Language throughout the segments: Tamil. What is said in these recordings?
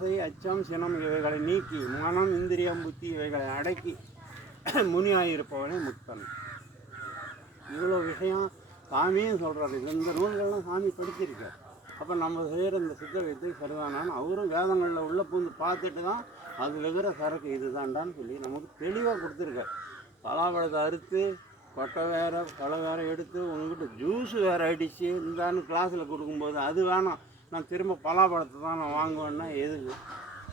ஆசை, அச்சம், சினம் இவைகளை நீக்கி மனம், இந்திரியம், புத்தி இவைகளை அடக்கி முனியாயிருப்பவனே முக்தன். இவ்வளோ விஷயம் சாமியும் சொல்கிறாரு. இந்த நூல்கள்லாம் சாமி படிச்சிருக்கார். அப்போ நம்ம செய்கிற இந்த சித்த வித்தை சரிதானான்னு அவரும் வேதங்களில் உள்ள பூந்து பார்த்துட்டு தான் அது வெகுற சரக்கு இதுதான்டான்னு சொல்லி நமக்கு தெளிவாக கொடுத்துருக்கார். பலாப்பழத்தை அறுத்து கொட்டை வேறு பழ வேறு எடுத்து உங்ககிட்ட ஜூஸு வேறு அடித்து இந்தான்னு கிளாஸில் கொடுக்கும்போது அது வேணாம், நான் திரும்ப பலாப்பழத்தை தான் நான் வாங்குவேன்னா எதுக்கு?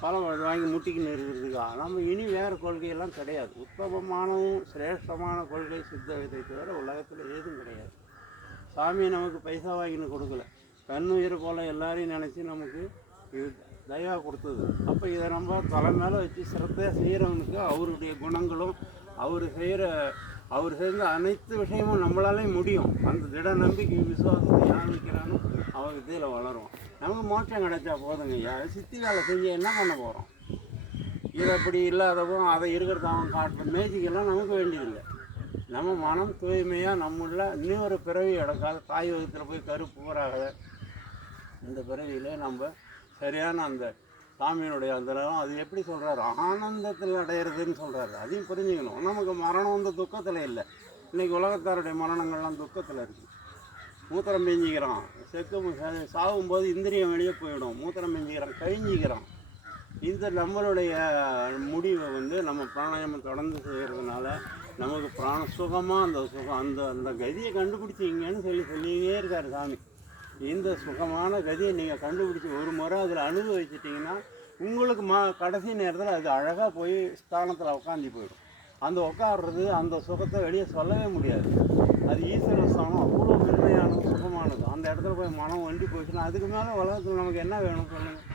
பலாப்பழத்தை வாங்கி முட்டிக்கின்னு இருக்கிறதுக்கா? நம்ம இனி வேறு கொள்கையெல்லாம் கிடையாது. உத்தமமானவும் சிரேஷ்டமான கொள்கை சித்த வித்தை தவிர உலகத்தில் எதுவும் கிடையாது. சாமி நமக்கு பைசா வாங்கின்னு கொடுக்கல, கண்ணுயிர் போல் எல்லாரையும் நினச்சி நமக்கு இது தயவாக கொடுத்தது. அப்போ இதை நம்ம தலை மேலே வச்சு சிரத்தையாக செய்கிறவனுக்கு அவருடைய குணங்களும் அவர் செய்த அனைத்து விஷயமும் நம்மளாலே முடியும். அந்த திட நம்பிக்கை விசுவாசத்தை யார் வைக்கிறானோ அவன் வித்தையில் வளரும். நமக்கு மோட்சம் கிடைச்சா போதுங்க. சித்தி வேலை செஞ்சு என்ன பண்ண போகிறோம்? இதை அப்படி இல்லாதவும் அதை இருக்கிறத அவன் காட்டுற மேஜிக்கெல்லாம் நமக்கு வேண்டியதில்லை. நம்ம மனம் தூய்மையாக நம்மள இன்னொரு பிறவி எடுக்காத தாய் வகுத்தில் போய் கருப்பு ஊராக இந்த பிறவியிலே நம்ம சரியான அந்த சாமியினுடைய அந்த அது எப்படி சொல்கிறாரு, ஆனந்தத்தில் அடையிறதுன்னு சொல்கிறாரு. அதையும் புரிஞ்சுக்கணும். நமக்கு மரணம் வந்து துக்கத்தில் இல்லை. இன்றைக்கி உலகத்தாருடைய மரணங்கள்லாம் துக்கத்தில் இருக்குது. மூத்திரம் பெஞ்சிக்கிறான், சாகும்போது இந்திரியம் வெளியே போயிடும், மூத்திரம் பெஞ்சிக்கிறான், கழிஞ்சிக்கிறான். இந்த நம்மளுடைய முடிவை வந்து நம்ம பிராணாயாமம் தொடர்ந்து செய்கிறதுனால நமக்கு பிராண சுகமாக அந்த சுகம் அந்த கதியை கண்டுபிடிச்சிங்கன்னு சொல்லியே இருக்கார் சாமி. இந்த சுகமான கதியை நீங்கள் கண்டுபிடிச்சி ஒரு முறை அதில் அனுபவிச்சிட்டிங்கன்னா உங்களுக்கு கடைசி நேரத்தில் அது அழகாக போய் ஸ்தானத்தில் உட்காந்து போயிடும். அந்த உட்காடுறது அந்த சுகத்தை வெளியே சொல்லவே முடியாது. அது ஈஸ்வர ஸ்தானம் அவ்வளோ மென்மையானது, சுகமானது. அந்த இடத்துல போய் மனம் வண்டி போயிடுச்சுன்னா அதுக்கு மேலே உலகத்தில் நமக்கு என்ன வேணும் சொல்லுங்கள்?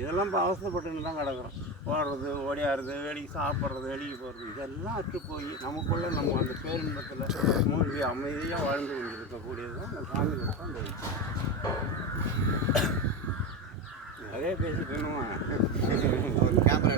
இதெல்லாம் இப்போ அவசரப்பட்டுன்னு தான் கிடக்குறோம். ஓடுறது, ஓடியாடுறது, வேடிக்கை சாப்பிட்றது, வேடிக்கை போகிறது, இதெல்லாம் அற்று போய் நமக்குள்ளே நம்ம அந்த பேரின்பத்தில் மூழ்கி அமைதியாக வாழ்ந்து கொண்டு இருக்கக்கூடியது தான் அந்த சாமி கொடுத்தா அந்த நிறைய பேசி பண்ணுவாங்க. கேமரா